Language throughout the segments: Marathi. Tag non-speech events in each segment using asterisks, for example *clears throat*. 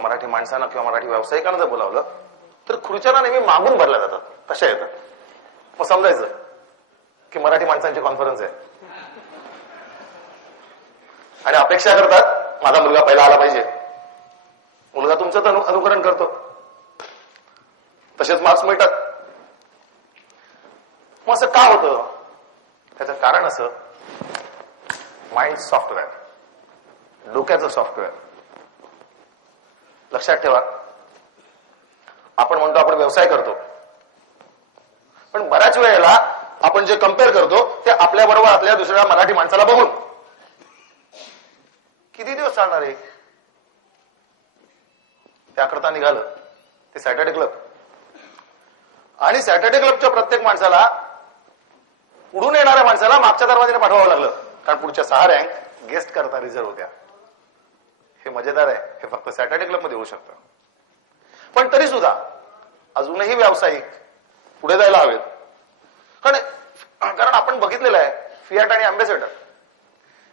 किंवा मराठी माणसांना किंवा मराठी व्यावसायिकांना जर बोलावलं तर खुर्च्याला नेहमी मागून भरल्या जातात. तशा येतात मग समजायचं की मराठी माणसांची कॉन्फरन्स आहे. आणि अपेक्षा करतात माझा मुलगा पहिला आला पाहिजे. मुलगा तुमचं तर अनु- अनुकरण करतो. तसेच मार्क्स मिळतात. मग असं का होतं? त्याचं कारण असं माइंड सॉफ्टवेअर डोक्याचं सॉफ्टवेअर लक्षात ठेवा. आपण म्हणतो आपण व्यवसाय करतो. पण बऱ्याच वेळेला आपण जे कंपेअर करतो ते आपल्या बरोबर आपल्या दुसऱ्या मराठी माणसाला बघून. किती दिवस चालणार आहे त्याकरता निघालं. ते सॅटर्डे क्लब आणि सॅटर्डे क्लबच्या प्रत्येक माणसाला पुढून येणाऱ्या माणसाला मागच्या दरवाजाने पाठवावं लागलं. कारण पुढच्या सहा रँक गेस्ट करता रिझर्व होत्या. हे मजेदार आहे. हे फक्त सॅटर्डे क्लबमध्ये होऊ शकतं. पण तरी सुद्धा अजूनही व्यावसायिक पुढे जायला हवेत. कारण कारण आपण बघितलेलं आहे फियाट आणि अँबेसेडर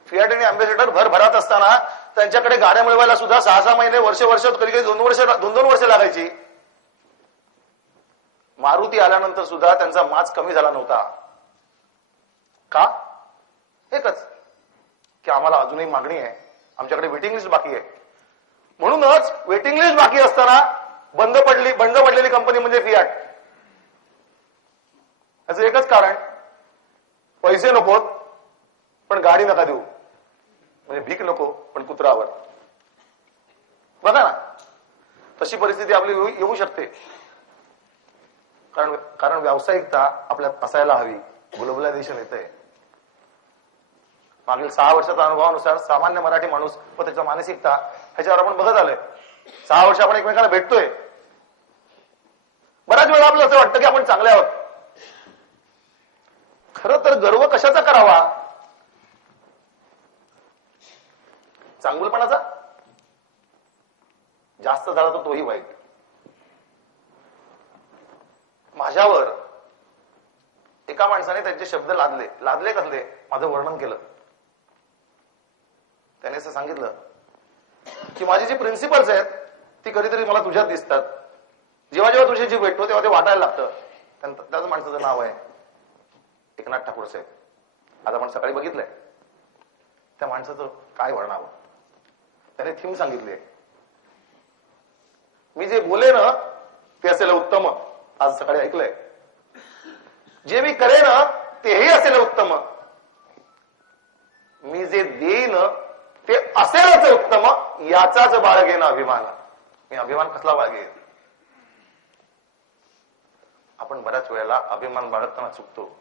फियाट आणि अँबेसेडर भरभरात असताना त्यांच्याकडे गाड्या मिळवायला सुद्धा सहा सहा महिने वर्ष वर्ष कधी कधी दोन वर्ष दोन दोन वर्ष लागायची. मारुती आल्यानंतर सुद्धा त्यांचा माज कमी झाला नव्हता. का? एकच की आम्हाला अजूनही मागणी आहे. आमच्याकडे वेटिंग लिस्ट बाकी आहे. म्हणूनच वेटिंग लिस्ट बाकी असताना बंद पडली बंद पडलेली कंपनी म्हणजे फियाट याचं एकच कारण पैसे नकोत पण गाडी नका देऊ. म्हणजे भीक नको पण कुत्रावर बघा ना तशी परिस्थिती आपली येऊ येऊ शकते. कारण कारण व्यावसायिकता आपल्यात असायला हवी ग्लोबलायझेशन येत आहे मागील सहा वर्षाचा अनुभवानुसार सामान्य मराठी माणूस व त्याच्या मानसिकता ह्याच्यावर आपण बघत आलोय. सहा वर्ष आपण एकमेकाला भेटतोय. बऱ्याच वेळा आपलं असं वाटतं की आपण चांगले आहोत. खर तर गर्व कशाचा करावा? चांगुलपणाचा? जास्त झाला तर तोही वाईट. माझ्यावर एका माणसाने त्यांचे शब्द लादले. लादले कसले? माझं वर्णन केलं. त्याने असं सांगितलं की माझी जी प्रिन्सिपल्स आहेत ती कधीतरी मला तुझ्यात दिसतात. जेव्हा जेव्हा तुझ्याशी भेटतो तेव्हा ते वाटायला लागतं. त्याच माणसाचं नाव आहे एकनाथ ठाकूर साहेब. आज आपण सकाळी बघितलंय. त्या माणसाचं काय वर्णावं त्याने थीम सांगितली मी जे बोले ना ते असेल उत्तम. आज सकाळी ऐकलंय. जे मी करेन तेही असेल उत्तम. मी जे देईन ते असेलच उत्तम याचाच बाळगेन अभिमान मी अभिमान कसला बाळगेन आपण बऱ्याच वेळेला अभिमान बाळगताना चुकतो.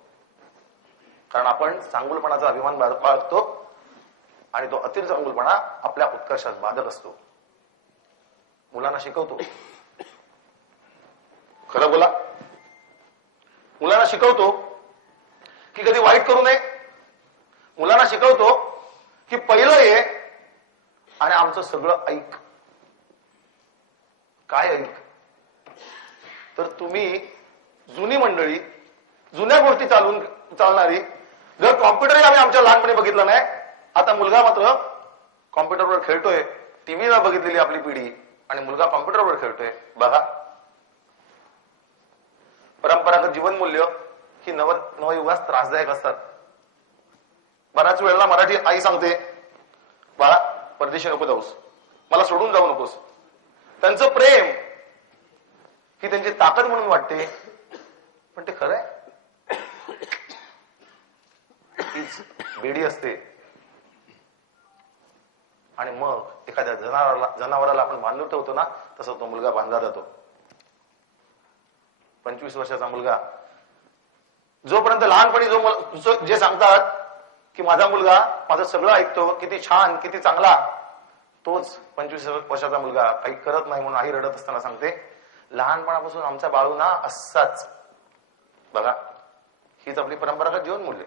कारण आपण चांगुलपणाचा अभिमान बाळ- बाळगतो आणि तो अतिर चांगुलपणा आपल्या उत्कर्षात बाधक असतो. मुलांना शिकवतो. खरं बोला? मुलांना शिकवतो की कधी वाईट करू नये. मुलांना शिकवतो की पहिलं हे आणि आमचं सगळं ऐक. काय ऐक? तर तुम्ही जुनी मंडळी जुन्या गोष्टी चालून चालणारी जर कॉम्प्युटरही आम्ही आमच्या लहानपणी बघितलं नाही आता मुलगा मात्र कॉम्प्युटरवर खेळतोय. टीव्हीला बघितलेली आपली पिढी आणि मुलगा कॉम्प्युटरवर खेळतोय. बघा. परंपरागत जीवनमूल्य ही नव नवयुगास त्रासदायक असतात. बऱ्याच वेळेला मराठी आई सांगते बाळा परदेशी नको जाऊस. मला सोडून जाऊ नकोस. त्यांचं प्रेम ही त्यांची ताकद म्हणून वाटते. पण ते खरं आहे बेडी असते. आणि मग एखाद्या जनावराला जनावराला आपण बांधून ठेवतो ना तसा तो मुलगा बांधला जातो. पंचवीस वर्षाचा मुलगा. जोपर्यंत लहानपणी जो जो- जे सांगतात की माझा मुलगा माझं सगळं ऐकतो किती छान किती चांगला. तोच पंचवीस वर्षाचा मुलगा काही करत नाही म्हणून आई रडत असताना सांगते लहानपणापासून आमचा बाळू ना असाच. बघा हीच आपली परंपरागत जीवन मूल्य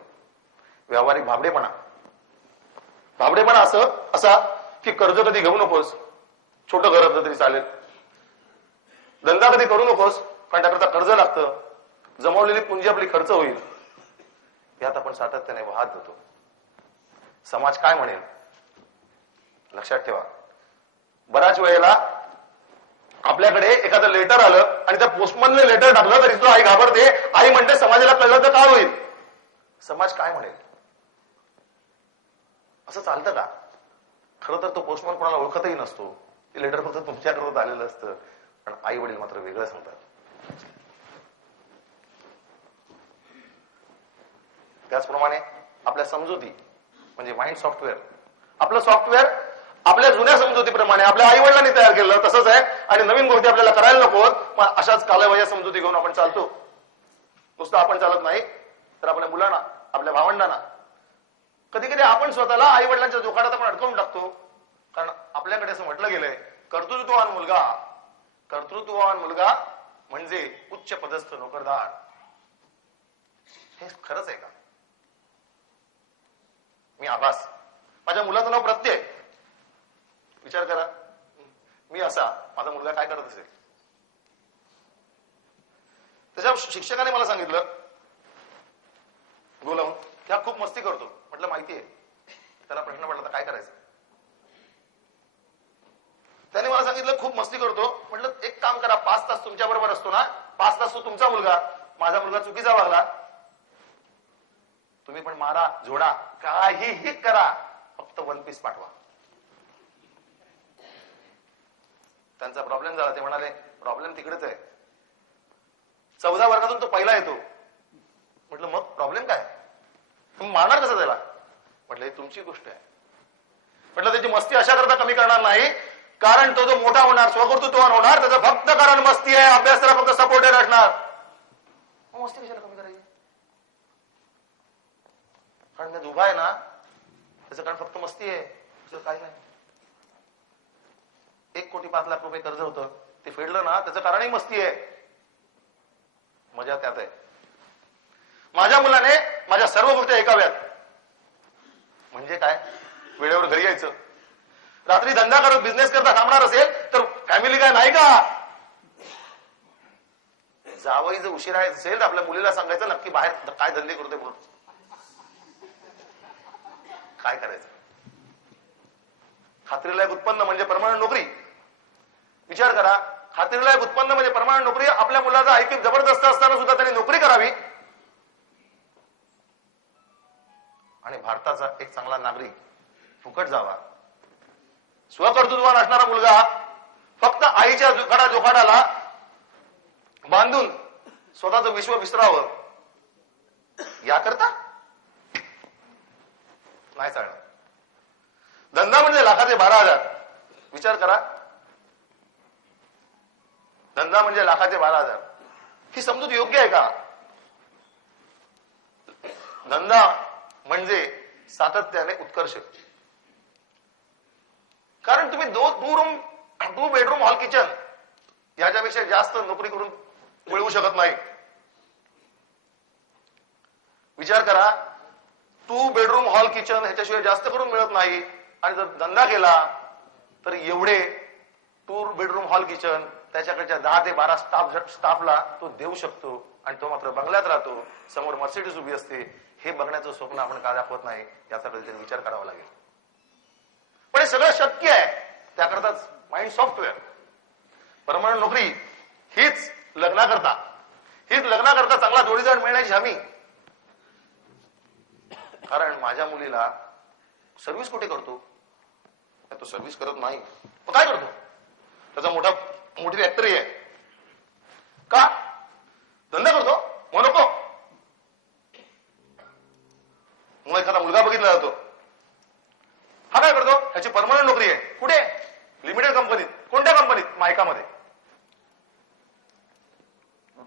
व्यावहारिक भाबडेपणा. भाबडेपणा असं असा की कर्ज कधी घेऊ नकोस छोटं घर असलं तरी चालेल. धंदा कधी करू नकोस कारण त्याकरता कर्ज लागतं जमवलेली पुंजी आपली खर्च होईल. यात आपण सातत्याने वाहत जातो. समाज काय म्हणेल? लक्षात ठेवा. बऱ्याच वेळेला आपल्याकडे एखादं लेटर आलं आणि त्या पोस्टमनने लेटर टाकलं तरी इथलं आई घाबरते. आई म्हणते समाजाला कळलं तर काय होईल? समाज काय म्हणेल? असं चालतं का? खरं तर तो पोस्टमन कोणाला ओळखतही नसतो. ते लेटर फक्त तुमच्याकडं आलेलं असतं. पण आई वडील मात्र वेगळं सांगतात. त्याचप्रमाणे आपल्या समजुती. म्हणजे माइंड सॉफ्टवेअर आपलं सॉफ्टवेअर आपल्या जुन्या समजुतीप्रमाणे आपल्या आई वडिलांनी तयार केलं तसंच आहे. आणि नवीन गोष्टी आपल्याला करायला नको मग अशाच कालवया समजुती घेऊन आपण चालतो. नुसतं आपण चालत नाही तर आपल्या मुलांना आपल्या भावंडांना कधी कधी आपण स्वतःला आई वडिलांच्या जोखाडात आपण अडकवून टाकतो. कारण आपल्याकडे असं म्हटलं गेलंय कर्तृत्ववान मुलगा कर्तृत्ववान मुलगा म्हणजे उच्च पदस्थ नोकरदार. हे खरंच आहे का? मी आभास. माझ्या मुलाचं नाव प्रत्यय. विचार करा. मी असा. माझा मुलगा काय करत असेल? त्याच्या शिक्षकाने मला सांगितलं बोलावून की हा खूप मस्ती करतो. म्हटलं माहिती आहे. त्याला प्रश्न पडला तर काय करायचं? त्याने मला सांगितलं खूप मस्ती करतो. म्हटलं एक काम करा. पाच तास तुमच्या बरोबर असतो ना? पाच तास तो तुमचा मुलगा. माझा मुलगा चुकीचा वागला. तुम्ही पण मारा झोडा काहीही करा. फक्त वन पीस पाठवा. त्यांचा प्रॉब्लेम झाला. ते म्हणाले प्रॉब्लेम तिकडेच आहे. चौदा वर्गातून तो पहिला येतो. म्हटलं मग प्रॉब्लेम काय? तुम्ही मारणार कसं त्याला? म्हटलं ही तुमची गोष्ट आहे. म्हटलं त्याची मस्ती अशा करता कमी करणार नाही. कारण तो जो मोठा होणार स्वकर्तृत्वान होणार त्याचं फक्त कारण मस्ती आहे. अभ्यास त्याला फक्त सपोर्टेड असणार मग मस्ती कशाला कमी करायची कारण त्यात उभा आहे ना त्याचं कारण फक्त मस्ती आहे दुसरं काही नाही. एक कोटी पाच लाख रुपये कर्ज होतं ते फेडलं ना त्याचं कारणही मस्ती आहे. मजा त्यात आहे. माझ्या मुलाने माझ्या सर्व गोष्टी ऐकाव्यात. म्हणजे काय? वेळेवर घरी यायचं. रात्री धंदा करत बिझनेस करता थांबणार असेल तर फॅमिली काय नाही का? जावई जर उशीर आहे असेल तर आपल्या मुलीला सांगायचं नक्की बाहेर काय धंदे करतोय म्हणून. काय करायचं? खात्रीलायक उत्पन्न म्हणजे परमानंट नोकरी. विचार करा खात्रीलायक उत्पन्न म्हणजे परमानंट नोकरी. आपल्या मुलाचा ऐक्य जबरदस्त असताना सुद्धा त्यांनी नोकरी करावी. आणि भारताचा एक चांगला नागरिक फुकट जावा. स्वकर्तृत्वान असणारा मुलगा फक्त आईच्या जोखाडा जोखाडाला बांधून स्वतःचं विश्व विसरावं. याकरता नाही चालणार. धंदा म्हणजे लाखाचे बारा हजार. विचार करा. धंदा म्हणजे लाखाचे बारा हजार. ही समजूत योग्य आहे का? धंदा म्हणजे सातत्याने उत्कर्ष. कारण तुम्ही दो two room two bedroom hall kitchen याच्यापेक्षा जास्त नोकरी करून मिळवू शकत नाही. विचार करा. टू बेडरूम हॉल किचन ह्याच्याशिवाय जास्त करून मिळत नाही. आणि जर धंदा केला तर एवढे टू बेडरूम हॉल किचन त्याच्याकडच्या दहा ते बारा स्टाफ स्टाफला तो देऊ शकतो. आणि तो मात्र बंगल्यात राहतो. समोर मर्सिडीज उभी असते. हे बघण्याचं स्वप्न आपण का दाखवत नाही याचा कधीतरी विचार करावा लागेल. पण हे सगळं शक्य आहे. त्याकरताच माइंड सॉफ्टवेअर परमानंट नोकरी हीच लग्नाकरता. हीच लग्नाकरता चांगला जोडीदार मिळण्याची हमी. कारण माझ्या मुलीला सर्व्हिस कुठे करतो? तो सर्व्हिस करत नाही. मग काय करतो? त्याचा मोठा मोठी फॅक्टरी आहे. का? धंदा करतो? मग नको. मग एखादा मुलगा बघितला जातो. हा काय करतो? ह्याची परमनंट नोकरी आहे. कुठे? लिमिटेड कंपनीत कोणत्या कंपनीत मायकामध्ये.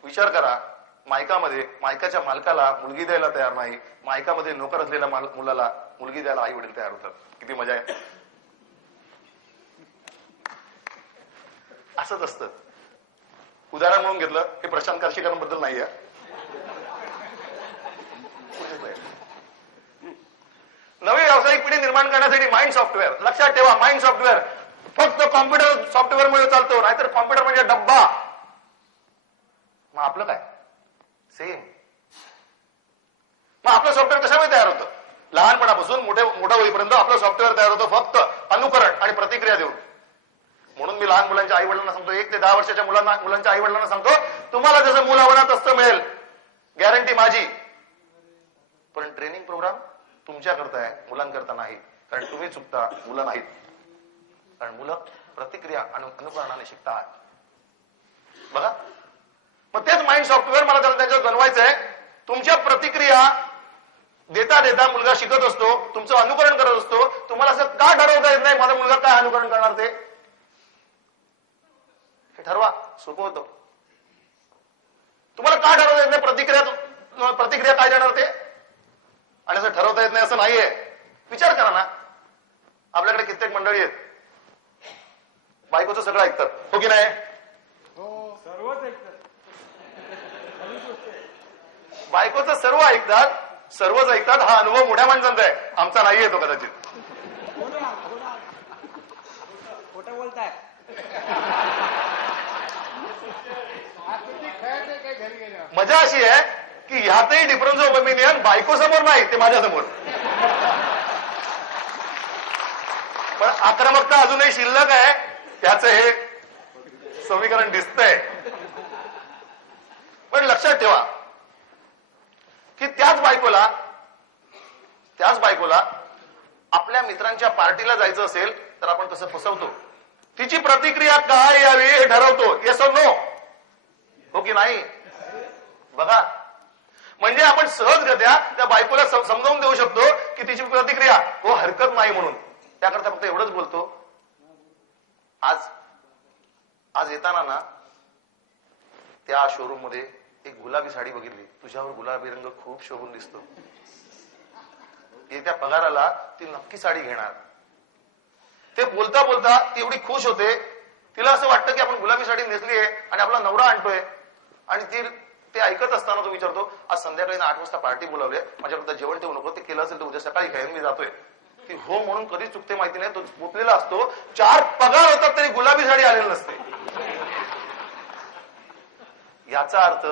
विचार करा. मायकामध्ये मायकाच्या मालकाला मुलगी द्यायला तयार नाही. मायकामध्ये नोकर असलेल्या मुलाला मुलगी द्यायला आई वडील तयार होतात. किती मजा आहे. असंच असतं. उदाहरण म्हणून घेतलं हे प्रशांत कार्शिकरांबद्दल नाही आहे. नवी व्यावसायिक पिढी निर्माण करण्यासाठी माइंड सॉफ्टवेअर लक्षात ठेवा माइंड सॉफ्टवेअर फक्त कॉम्प्युटर सॉफ्टवेअर मुळे चालतो नाहीतर कॉम्प्युटर म्हणजे डब्बा. मग आपलं काय? सेम मग आपलं सॉफ्टवेअर कशामुळे तयार होतं? लहानपणापासून मोठे मोठं होईपर्यंत आपलं सॉफ्टवेअर तयार होतं फक्त अनुकरण आणि प्रतिक्रिया देऊन. म्हणून मी लहान मुलांच्या आई वडिलांना सांगतो एक ते दहा वर्षाच्या मुलांना मुलांच्या आई वडिलांना सांगतो तुम्हाला जसं मुला आवडत तसं मिळेल. गॅरंटी माझी. पण ट्रेनिंग प्रोग्राम तुमच्या करता आहे मुलांकरता नाही. कारण तुम्ही चुकता मुलं नाहीत. कारण मुलं प्रतिक्रिया आणि अनुकरणाने शिकतात. बघा. मग तेच माइंड सॉफ्टवेअर मला त्याला त्याच्यात बनवायचं आहे तुमच्या प्रतिक्रिया देता देता मुलगा शिकत असतो तुमचं अनुकरण करत असतो. तुम्हाला असं का ठरवता येत नाही माझा मुलगा काय अनुकरण करणार ते? हे ठरवा सोपं होतं. तुम्हाला का ठरवता येत नाही प्रतिक्रिया प्रतिक्रिया काय देणार ते? आणि असं ठरवता येत नाही असं नाहीये. विचार करा ना. आपल्याकडे कित्येक मंडळी आहेत. बायकोचं सगळं ऐकतात. हो की नाही? हो. सर्वच ऐकतात. बायकोचं सर्व ऐकतात सर्वच ऐकतात हा अनुभव मोठ्या माणसांचा आहे. आमचा नाहीये तो कदाचित. खोटं बोलताय. मजा अशी आहे की ह्यातही डिफरन्स ऑफ ओपिनियन बायको समोर नाही ते माझ्यासमोर पण आक्रमकता अजूनही शिल्लक आहे त्याचं हे समीकरण दिसतंय. पण लक्षात ठेवा की त्याच बायकोला त्याच बायकोला आपल्या मित्रांच्या पार्टीला जायचं असेल तर आपण कसं फसवतो. तिची प्रतिक्रिया काय यावी हे ठरवतो. येस नो हो की नाही? बघा. म्हणजे आपण सहजगत्या त्या बायकोला सम- समजावून देऊ शकतो की तिची प्रतिक्रिया हो हरकत नाही म्हणून. त्याकरता फक्त एवढंच बोलतो. आज आज येताना ना त्या शोरूममध्ये एक गुलाबी साडी बघितली. तुझ्यावर गुलाबी रंग खूप शोभून दिसतो. येत्या पगाराला ती नक्की साडी घेणार. ते बोलता बोलता ती एवढी खुश होते. तिला असं वाटतं की आपण गुलाबी साडी नेसली आहे आणि आपला नवरा आणतोय. आणि ती ते ऐकत असताना तो विचारतो आज संध्याकाळी आठ वाजता पार्टी बोलावली माझ्याकडे जेवण ठेवू नको. ते केलं असेल तर उद्या सकाळी काय मी जातोय. ती हो म्हणून कधीच चुकते माहिती नाही. तो मुतलेला असतो. चार पगार होतात तरी गुलाबी साडी आलेली नसते. याचा अर्थ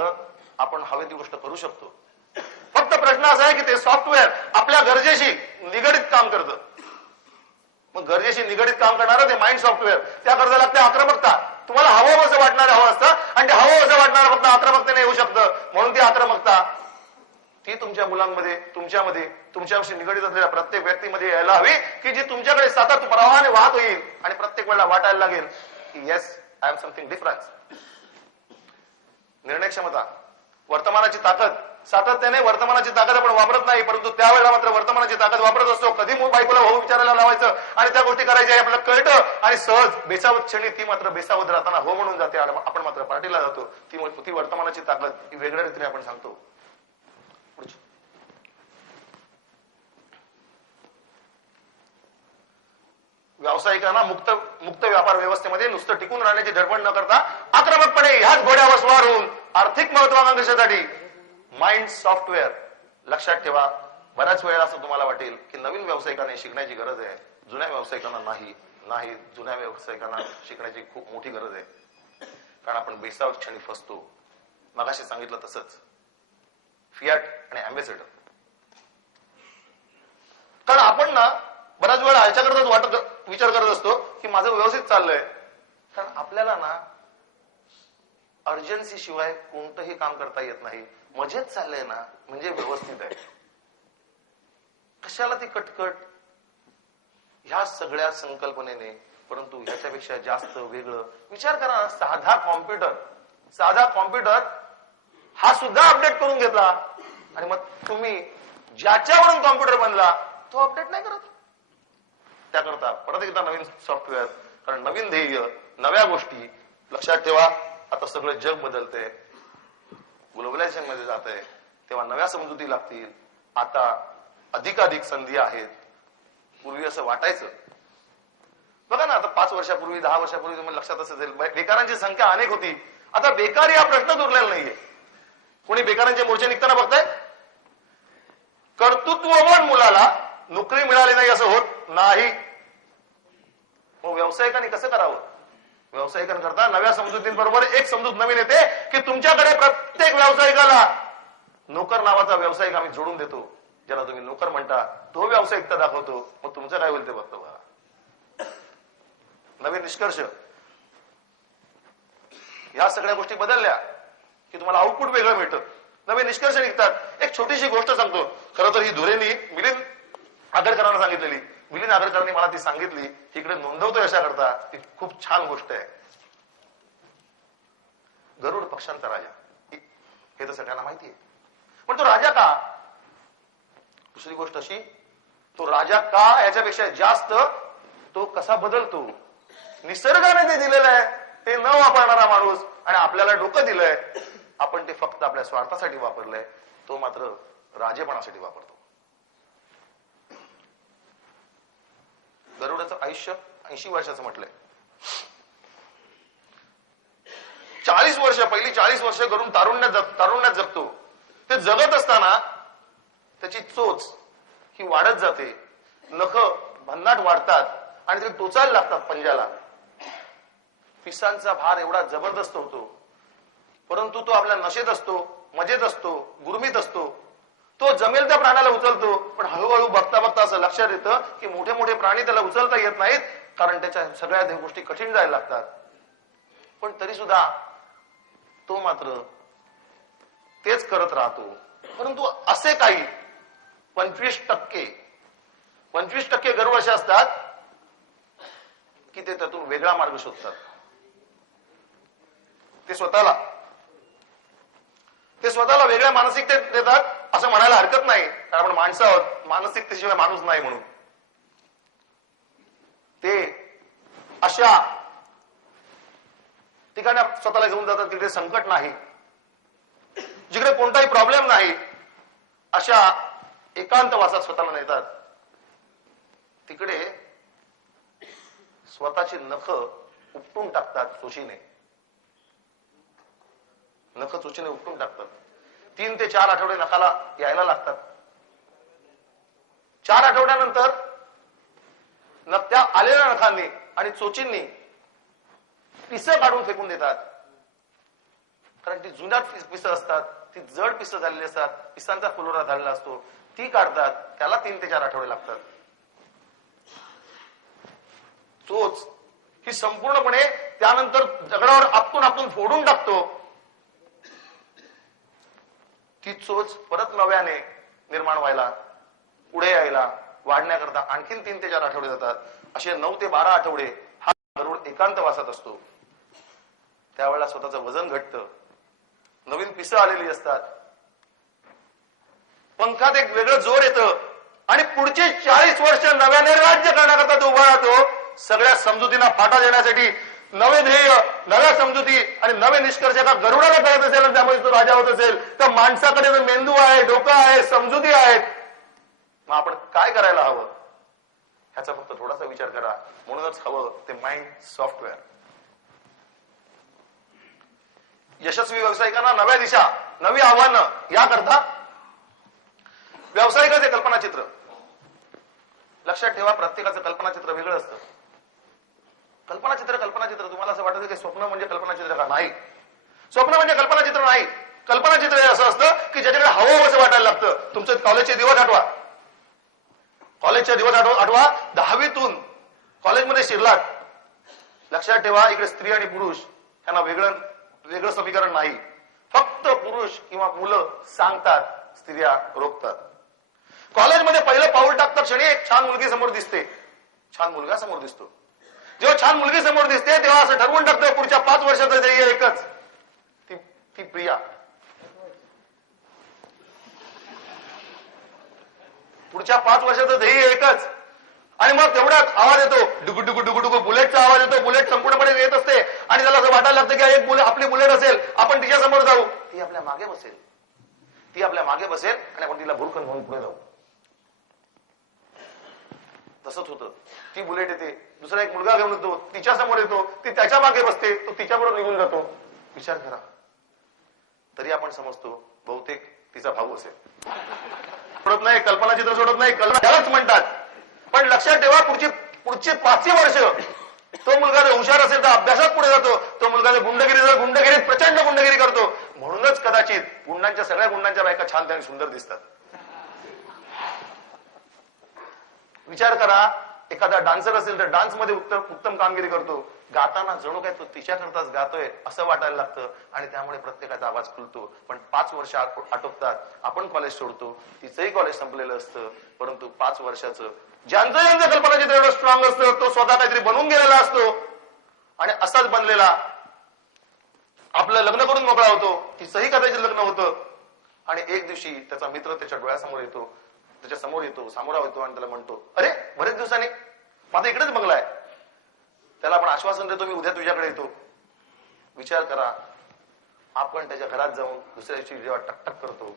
आपण हवे ती गोष्ट करू शकतो. फक्त प्रश्न असा आहे की ते सॉफ्टवेअर आपल्या गरजेशी निगडीत काम करतं. मग गरजेशी निगडीत काम करणारं ते माइंड सॉफ्टवेअर त्या गरजा लागते आक्रमकता. तुम्हाला हवं असं वाटणारं हवं असतं आणि ते हवं असं वाटणारं फक्त आक्रमकतेने येऊ शकतं. म्हणून ती आक्रमकता ती तुमच्या मुलांमध्ये तुमच्यामध्ये तुमच्याशी निगडीत असलेल्या प्रत्येक व्यक्तीमध्ये यायला हवी की जी तुमच्याकडे सतत प्रवाहाने वाहत होईल आणि प्रत्येक वेळेला वाटायला लागेल की yes I am something difference निर्णय क्षमता. वर्तमानाची ताकद. सातत्याने वर्तमानाची ताकद आपण वापरत नाही परंतु त्यावेळेला मात्र वर्तमानाची ताकद वापरत असतो. कधी मूळ बायकोला भाऊ विचारायला लावायचं आणि त्या गोष्टी करायच्या आपलं आपल्याला कळतं आणि सहज बेसावत क्षणी ती मात्र बेसावत राहताना हो म्हणून जाते. आपण मात्र पार्टीला जातो. ती ती वर्तमानाची ताकद ही वेगळ्या रीतीने आपण सांगतो. व्यावसायिकांना मुक्त मुक्त व्यापार व्यवस्थेमध्ये नुसतं टिकून राहण्याची धडपड न करता आक्रमकपणे ह्याच घोड्यावर स्वार होऊन आर्थिक महत्वाकांक्षेसाठी माइंड सॉफ्टवेअर लक्षात ठेवा. बऱ्याच वेळेला असं तुम्हाला वाटेल की नवीन व्यावसायिकांनी शिकण्याची गरज आहे. जुन्या व्यावसायिकांना नाही. नाही जुन्या व्यावसायिकांना शिकण्याची खूप मोठी गरज आहे. कारण आपण बेसावत क्षणी फसतो. मगाशी सांगितलं तसंच. फियाट आणि अँबेसेडर कारण आपण ना बऱ्याच वेळा ह्याच्याकरताच वाटत विचार करत असतो की माझं व्यवस्थित चाललंय. कारण आपल्याला ना अर्जन्सी शिवाय कोणतंही काम करता येत नाही. मजेत चाललंय ना म्हणजे व्यवस्थित आहे. कशाला ती कटकट? ह्या सगळ्या संकल्पनेने परंतु ह्याच्यापेक्षा जास्त वेगळं विचार करा ना साधा कॉम्प्युटर साधा कॉम्प्युटर हा सुद्धा अपडेट करून घेतला. आणि मग तुम्ही ज्याच्यावरून कॉम्प्युटर बनला तो अपडेट नाही करत. त्याकरता परत एकदा नवीन सॉफ्टवेअर कारण नवीन ध्येय नव्या गोष्टी लक्षात ठेवा. आता सगळं जग बदलतंय. ग्लोबलायझेशनमध्ये जात आहे तेव्हा नव्या समजुती लागतील. आता अधिकाधिक संधी आहेत. पूर्वी असं वाटायचं. बघा ना आता पाच वर्षापूर्वी दहा वर्षापूर्वी तुम्हाला लक्षात असेल बेकारांची संख्या अनेक होती. आता बेकारी हा प्रश्न उरलेला नाहीये. कोणी बेकारांचे मोर्चे निघताना बघताय? कर्तृत्ववान मुलाला नोकरी मिळाली नाही असं होत नाही. मग व्यावसायिकांनी कसं करावं? व्यावसायिकांकरता नव्या समजुतींबरोबर एक समजूत नवीन येते की तुमच्याकडे प्रत्येक व्यावसायिकाला नोकर नावाचा व्यावसायिक आम्ही जोडून देतो. ज्याला तुम्ही नोकर म्हणता तो व्यावसायिकता दाखवतो. मग तुमचं काय होईल ते बघतो बघा. नवीन निष्कर्ष. या सगळ्या गोष्टी बदलल्या की तुम्हाला आउटपुट वेगळं मिळतं. नवीन निष्कर्ष निघतात. एक छोटीशी गोष्ट सांगतो. खरं तर ही धुरेनी मिलिंद आगरकरांना सांगितलेली. मिलिंद आगरकरांनी मला ती सांगितली तिकडे इकडे अशा करता ती खूप छान गोष्ट आहे. गरुड पक्षांचा राजा. हे तर सगळ्यांना माहिती आहे. पण तो राजा का? दुसरी गोष्ट अशी तो राजा का याच्यापेक्षा जास्त तो कसा बदलतो? निसर्गाने ते दिलेलं आहे ते न वापरणारा माणूस आणि आपल्याला डोकं दिलंय आपण ते फक्त आपल्या स्वार्थासाठी वापरलंय. तो मात्र राजेपणासाठी वापरतो गरुडाचं आयुष्य ऐंशी वर्षाचं म्हटलंय. चाळीस वर्ष पहिली चाळीस वर्ष गरुड तारुण्यात जग- तारुण्यात जगतो. ते जगत असताना त्याची चोच ही वाढत जाते. नख भन्नाट वाढतात आणि ते टोचायला लागतात पंजाला. पिसांचा भार एवढा जबरदस्त होतो. परंतु तो आपल्या नशेत असतो मजेत असतो गुरमीत असतो. तो जमेल त्या प्राण्याला उचलतो. पण हळूहळू बघता बघता असं लक्षात येतं की मोठे मोठे प्राणी त्याला उचलता येत नाहीत कारण त्याच्या सगळ्या त्या गोष्टी कठीण जायला लागतात. पण तरी सुद्धा तो मात्र तेच करत राहतो. परंतु असे काही पंचवीस टक्के पंचवीस टक्के गरुड असे असतात की ते त्यातून वेगळा मार्ग शोधतात. ते स्वतःला ते स्वतःला वेगळ्या मानसिकतेत देतात असं म्हणायला हरकत नाही. कारण आपण माणसं आहोत. मानसिकतेशिवाय माणूस नाही म्हणून. ते अशा ठिकाणी स्वतःला घेऊन जातात तिकडे संकट नाही. जिकडे कोणताही प्रॉब्लेम नाही. अशा एकांतवासात स्वतःला नेतात. तिकडे स्वतःची नख उपटून टाकतात चोचीने नख चुशीने उपटून टाकतात. तीन ते चार आठवडे नखाला यायला लागतात. चार आठवड्यानंतर न त्या आलेल्या नखांनी आणि चोचींनी पिसं काढून फेकून देतात. कारण ती जुन्या पिसं असतात ती जड पिसं झालेली असतात पिसांचा फुलोरा झालेला असतो ती काढतात त्याला तीन ते चार आठवडे लागतात. चोच ही संपूर्णपणे त्यानंतर दगडावर आपटून आपण फोडून टाकतो. ती चोच परत नव्याने निर्माण व्हायला पुढे यायला वाढण्याकरता आणखीन तीन ते चार आठवडे जातात. असे नऊ ते बारा आठवडे हा गरुड एकांतवासात असतो. त्यावेळेला स्वतःचं वजन घटतं. नवीन पिसं आलेली असतात. पंखात एक वेगळं जोर येतं. आणि पुढचे चाळीस वर्ष नव्याने राज्य करण्याकरता तो उभा राहतो. सगळ्या समजुतींना फाटा देण्यासाठी नवे ध्येय नव्या समजुती आणि नवे निष्कर्ष एका गरुडाला करत असेल आणि त्यामध्ये तो राजा होत असेल. तर माणसाकडे जो मेंदू आहे डोकं आहे समजुती आहेत मग आपण काय करायला हवं? ह्याचा फक्त थोडासा विचार करा. म्हणूनच हवं ते माइंड सॉफ्टवेअर यशस्वी व्यावसायिकांना नव्या दिशा नवी आव्हानं याकरता व्यावसायिकाचे कल्पनाचित्र. लक्षात ठेवा प्रत्येकाचं कल्पनाचित्र वेगळं असतं. कल्पनाचित्र कल्पनाचित्र तुम्हाला असं वाटतं की स्वप्न म्हणजे कल्पनाचित्र का? नाही. स्वप्न म्हणजे कल्पनाचित्र नाही. कल्पनाचित्र हे असं असतं की ज्याच्याकडे हवं असं वाटायला लागतं. तुमचं कॉलेजचे दिवस आठवा. कॉलेजचे दिवस आठवा आठवा दहावीतून. कॉलेजमध्ये शिरलात. लक्षात ठेवा इकडे स्त्री आणि पुरुष यांना वेगळं वेगळं समीकरण नाही. फक्त पुरुष किंवा मुलं सांगतात स्त्रिया रोखतात. कॉलेजमध्ये पहिलं पाऊल टाकता क्षणी एक छान मुलगी समोर दिसते. छान मुलगा समोर दिसतो. जेव्हा छान मुलगी समोर दिसते तेव्हा असं ठरवून टाकतं पुढच्या पाच वर्षाचं ध्येय एकच. ती ती प्रिया. पुढच्या पाच वर्षाचं ध्येय एकच. आणि मग तेवढ्याच आवाज येतो डुगु डुगु डुगु डुगु बुलेटचा आवाज येतो बुलेट संपूर्णपणे येत असते. आणि त्याला असं वाटायला लागतं की एक बुलेट आपली बुलेट असेल आपण तिच्या समोर जाऊ. ती आपल्या मागे बसेल. ती आपल्या मागे बसेल आणि आपण तिला भुरकन म्हणून पुढे जाऊ. तसंच होतं. ती बुलेट येते. दुसरा एक मुलगा घेऊन येतो. तिच्या समोर येतो. ती त्याच्यामागे बसते. तो तिच्याबरोबर निघून जातो. विचार करा. तरी आपण समजतो बहुतेक तिचा भाऊ असेल. सोडत नाही कल्पना चित्र सोडत नाही कल्पना त्यालाच म्हणतात. पण लक्षात ठेवा पुढची पुढची पाचही वर्ष तो मुलगा जर हुशार असेल तर अभ्यासात पुढे जातो. तो मुलगा जर गुंडगिरी जर गुंडगिरीत प्रचंड गुंडगिरी करतो. म्हणूनच कदाचित गुंडांच्या सगळ्या गुंडांच्या बायका छान त्याने सुंदर दिसतात. विचार करा एखादा डान्सर असेल तर डान्समध्ये उत्तम उत्तम कामगिरी करतो. गाताना जणू काय तो तिच्याकरताच गातोय असं वाटायला लागतं आणि त्यामुळे प्रत्येकाचा आवाज खुलतो. पण पाच वर्ष आटोपतात. आपण कॉलेज सोडतो. तिचंही कॉलेज संपलेलं असतं. परंतु पाच वर्षाचं ज्यांचं ज्यांचं म्हणजे कल्पनाचित्र एवढं स्ट्रॉंग असतं तो स्वतः काहीतरी बनवून गेलेला असतो. आणि असाच बनलेला आपलं लग्न करून मोकळा होतो. तिचंही कदाचित लग्न होतं. आणि एक दिवशी त्याचा मित्र त्याच्या डोळ्यासमोर येतो. त्याच्यासमोर येतो सामोरा होतो आणि त्याला म्हणतो अरे बरेच दिवसांनी माझा इकडेच बंगलाय त्याला आपण आश्वासन देतो मी उद्या तुझ्याकडे येतो. विचार करा आपण त्याच्या घरात जाऊन दुसऱ्या दिवशी जेव्हा टकटक करतो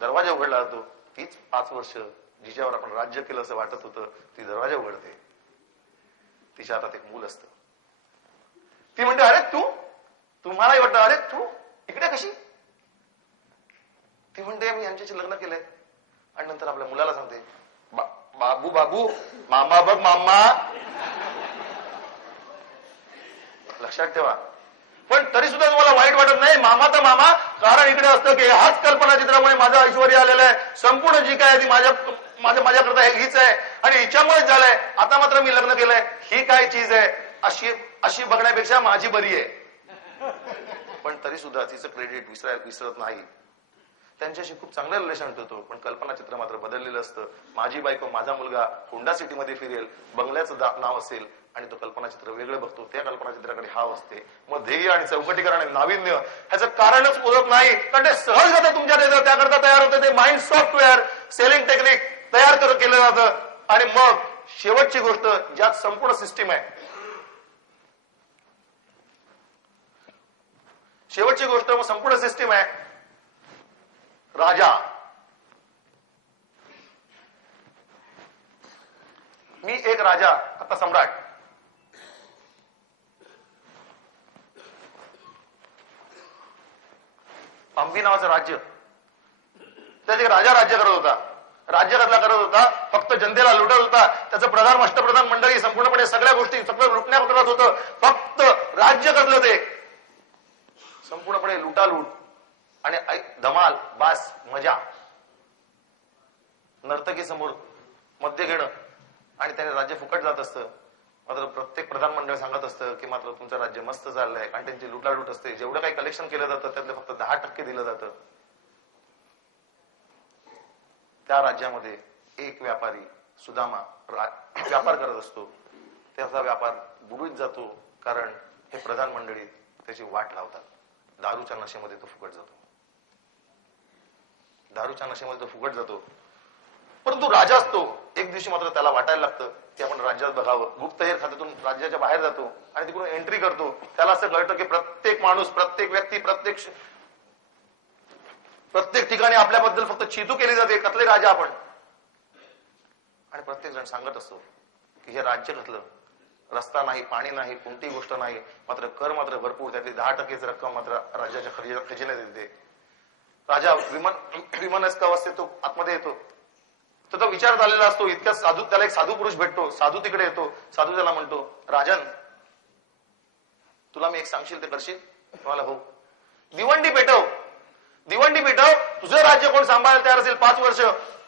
दरवाजा उघडला जातो तीच पाच वर्ष जिच्यावर आपण राज्य केलं असं वाटत होतं ती दरवाजा उघडते. तिच्या हातात एक मूल असतं. ती म्हणते अरे तू? तुम्हालाही वाटतं अरे तू? इकडे कशी? ती म्हणते मी यांच्याशी लग्न केलंय. आणि नंतर आपल्या मुलाला सांगते "बा- बाबू बाबू मामा बघ मामा. लक्षात ठेवा. पण तरी सुद्धा तुम्हाला वाईट वाटत नाही मामा तर मामा कारण इकडे असतं की हाच कल्पना चित्रामुळे माझं ऐश्वर्य आलेलं आहे. संपूर्ण जी काय ती माझ्या माझ्या माझ्याकरता हीच आहे. आणि हिच्यामुळेच झालंय. आता मात्र मी लग्न केलंय. ही काय चीज आहे? अशी अशी बघण्यापेक्षा माझी बरी आहे. पण तरी सुद्धा तिचं क्रेडिट विसरायला विसरत नाही. त्यांच्याशी खूप चांगलं रिलेशन ठेवतो पण कल्पना चित्र मात्र बदललेलं असतं. माझी बायको माझा मुलगा होंडा सिटीमध्ये फिरेल बंगल्याचं नाव असेल आणि तो कल्पना चित्र वेगळं बघतो. त्या कल्पना चित्राकडे हाव असते. मग ध्येय आणि चौकटीकरण आणि नाविन्य ह्याचं कारणच ओळख नाही. कारण ते सहज जातं तुमच्या त्याकरता तयार होतं ते माइंड सॉफ्टवेअर सेलिंग टेक्निक तयार केलं जातं. आणि मग शेवटची गोष्ट ज्यात संपूर्ण सिस्टीम आहे. शेवटची गोष्ट मग संपूर्ण सिस्टीम आहे. राजा। मी एक राजा आता सम्राट। अंबी नावाचं राज्य। त्यात एक राजा राज्य करत होता। राज्य कसला करत होता? फक्त जनतेला लुटत होता। त्याचं प्रधान अष्टप्रधान मंडळी संपूर्णपणे सगळ्या गोष्टी सगळं लुटण्या करत होतं। फक्त राज्य करलं ते? संपूर्णपणे लुटालूट। आणि धमाल बास मजा. नर्तकी समोर मद्य घेणं आणि त्याने राज्य फुकट जात असतं. मात्र प्रत्येक प्रधानमंडळ सांगत असतं की मात्र तुमचं राज्य मस्त चाललंय आणि त्यांची लुटालूट असते. जेवढं काही कलेक्शन केलं जातं त्यातलं फक्त दहा टक्के दिलं जातं. त्या राज्यामध्ये एक व्यापारी सुदामा रा- व्यापार करत असतो. त्याचा व्यापार बुडवीत जातो कारण हे प्रधान मंडळी त्याची वाट लावतात. दारूच्या नशेमध्ये तो फुकट जातो. दारूच्या नशेमध्ये तो फुकट जातो. परंतु राजा असतो. एक दिवशी मात्र त्याला वाटायला लागतं की आपण राज्यात बघावं. गुप्तहेर खात्यातून राज्याच्या बाहेर जातो आणि तिकडून एंट्री करतो. त्याला असं कळतं की प्रत्येक माणूस प्रत्येक व्यक्ती प्रत्येक प्रत्येक ठिकाणी आपल्याबद्दल फक्त चितू केली जाते. कसले राजा आपण? आणि प्रत्येक जण सांगत असतो की हे राज्य कसलं? रस्ता नाही पाणी नाही कोणतीही गोष्ट नाही. मात्र कर मात्र भरपूर. त्यातली दहा टक्केच रक्कम मात्र राज्याच्या खजिन्यात येते. राजा विमन विमानस्थ अवस्थेत तो आतमध्ये येतो. तर तो विचार झालेला असतो इतक्या साधू त्याला एक साधू पुरुष भेटतो. साधू तिकडे येतो. साधू त्याला म्हणतो राजन तुला मी एक सांगशील ते करशील? तुम्हाला हो. दिवंडी पेटव. दिवंडी पेटव? तुझं राज्य कोण सांभाळायला तयार असेल पाच वर्ष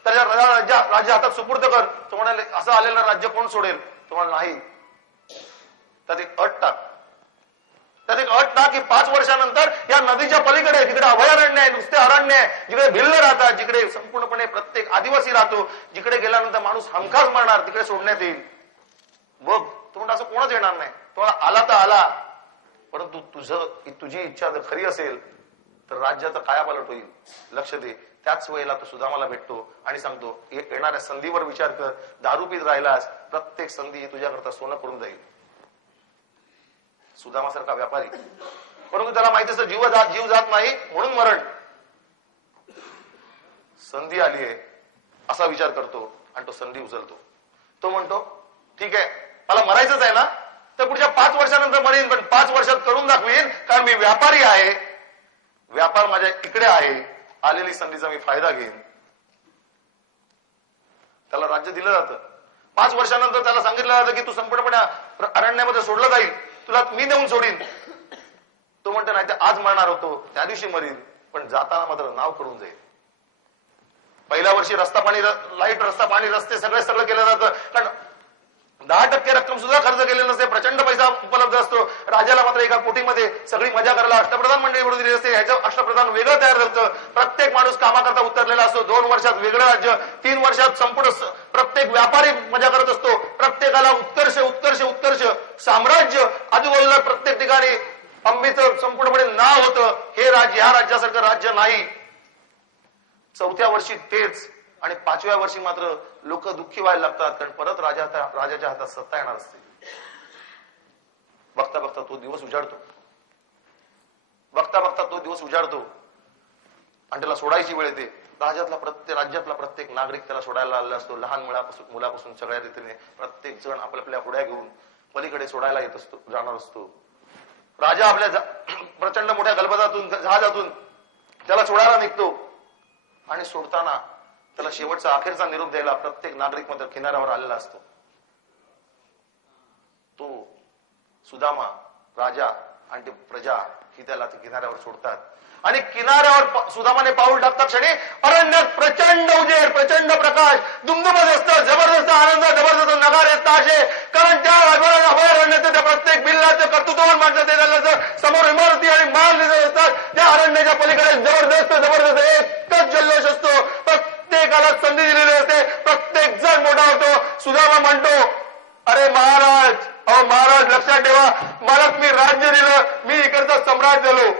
त्याच्या राज्य राज्य हातात सुपूर्द कर. तो म्हणाले असं आलेलं राज्य कोण सोडेल? तुम्हाला नाही. तर ते अट टाक. त्यात एक अट ना की पाच वर्षानंतर या नदीच्या पलीकडे जिकडे अभयारण्य आहे नुसते अरण्य आहे जिकडे भिल्ल राहतात जिकडे संपूर्णपणे प्रत्येक आदिवासी राहतो जिकडे गेल्यानंतर माणूस हमखास मारणार तिकडे सोडण्यात येईल. बघ तो म्हणतो असं कोणच येणार नाही. तो आला तर आला. परंतु तुझं तुझी इच्छा जर खरी असेल तर राज्याचा कायापालट होईल. लक्ष दे. त्याच वेळेला तो सुदामाला भेटतो आणि सांगतो येणाऱ्या संधीवर विचार कर. दारू पीत राहिलास प्रत्येक संधी तुझ्याकरता सोनं करून जाईल. सुदामासारखा व्यापारी. परंतु त्याला माहिती असतं जीव जात जीव जात नाही म्हणून मरण. संधी आली आहे असा विचार करतो आणि तो संधी उचलतो. तो म्हणतो ठीक आहे मला मरायचंच आहे ना तर पुढच्या पाच वर्षानंतर मरेन पण पाच वर्षात करून दाखवीन कारण कारण मी व्यापारी आहे. व्यापार माझ्या इकडे आहे आलेली संधीचा मी फायदा घेईन. त्याला राज्य दिलं जातं. पाच वर्षानंतर त्याला सांगितलं जातं की तू संपूर्णपणे अरण्यामध्ये सोडलं जाईल. तुला मी नेऊन सोडीन. तो म्हणतो नाही तर आज मरणार होतो त्या दिवशी मरीन. पण जाताना मात्र नाव करून जाईल. पहिल्या वर्षी रस्ता पाणी लाइट रस्ता पाणी रस्ते सगळे सगळं केलं जातं. कारण दहा टक्के रक्कम सुद्धा खर्च केलेली नसते प्रचंड पैसा उपलब्ध असतो. राजाला मात्र एका कोटीमध्ये सगळी मजा करायला अष्टप्रधान मंडळी म्हणून दिली असते. ह्याचं अष्टप्रधान वेगळं तयार झालं प्रत्येक माणूस कामाकरता उतरलेला असतो. दोन वर्षात वेगळं राज्य तीन वर्षात संपूर्ण प्रत्येक व्यापारी मजा करत असतो. प्रत्येकाला उत्कर्ष उत्कर्ष उत्कर्ष साम्राज्य आजूबाजूला प्रत्येक ठिकाणी अंबीचं संपूर्णपणे नाव होतं. हे राज्य ह्या राज्यासारखं राज्य नाही. चौथ्या वर्षी तेच आणि पाचव्या वर्षी मात्र लोक दुःखी व्हायला लागतात कारण परत राजा राजाच्या हातात सत्ता येणार असते. बघता बघता तो दिवस उजाडतो. बघता बघता तो दिवस उजाडतो. आणि त्याला सोडायची वेळ येते. राज्यातला प्रत्येक राज्यातला प्रत्येक नागरिक त्याला सोडायला आलेला असतो. लहान मुलापासून मुलापासून सगळ्या रीतीने प्रत्येक जण आपल्या आपल्या होड्या घेऊन पलीकडे सोडायला येत असतो जाणार असतो. राजा आपल्या *clears throat* प्रचंड मोठ्या गलबजातून जहाजातून त्याला सोडायला निघतो. आणि सोडताना त्याला शेवटचा अखेरचा निरोप द्यायला प्रत्येक नागरिक मात्र किनाऱ्यावर आलेला असतो. तो सुदामा राजा आणि ते प्रजा ही त्याला किनाऱ्यावर सोडतात. आणि किनाऱ्यावर सुदामाने पाऊल टाकतात क्षणी अरण्यात प्रचंड उजेड प्रचंड प्रकाश दुमदुमत असतं जबरदस्त आनंद जबरदस्त नगार येत ताशे. कारण त्या अभय- अभयारण्याचं त्या प्रत्येक बिल्लाचं कर्तृत्ववान माणसं ते त्याला समोर इमारती आणि माल दिसत असतात त्या अरण्याच्या पलीकडे जबरदस्त जबरदस्त एकच जल्लोष असतो. प्रत्येकाला संधी दिलेली असते. प्रत्येक जण मोठा होतो. सुदामा म्हणतो अरे महाराज अहो महाराज लक्षात ठेवा. मला मी राज्य दिलं. मी इकडचा सम्राट झालो.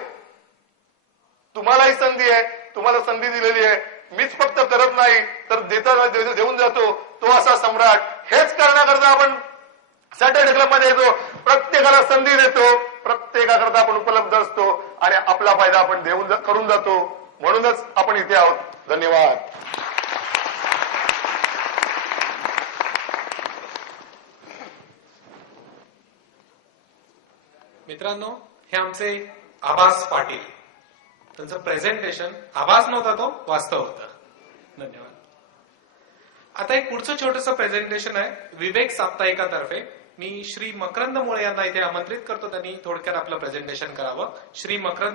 तुम्हालाही संधी आहे. तुम्हाला संधी दिलेली आहे. मीच फक्त करत नाही तर देताना देऊन जातो. तो असा सम्राट. हेच करण्याकरता आपण सॅटर्डे क्लबमध्ये येतो. प्रत्येकाला संधी देतो. प्रत्येकाकरता आपण उपलब्ध असतो. आणि आपला फायदा आपण देऊन करून जातो. म्हणूनच आपण इथे आहोत. धन्यवाद. मित्रांनो हे आमचे आभास पाटील. त्यांचं प्रेझेंटेशन आभास नव्हता तो वास्तव होता. धन्यवाद. आता एक पुढचं छोटस प्रेझेंटेशन आहे विवेक साप्ताहिकातर्फे. मी श्री मकरंद मुळे यांना इथे आमंत्रित करतो त्यांनी थोडक्यात आपलं प्रेझेंटेशन करावं. श्री मकरंद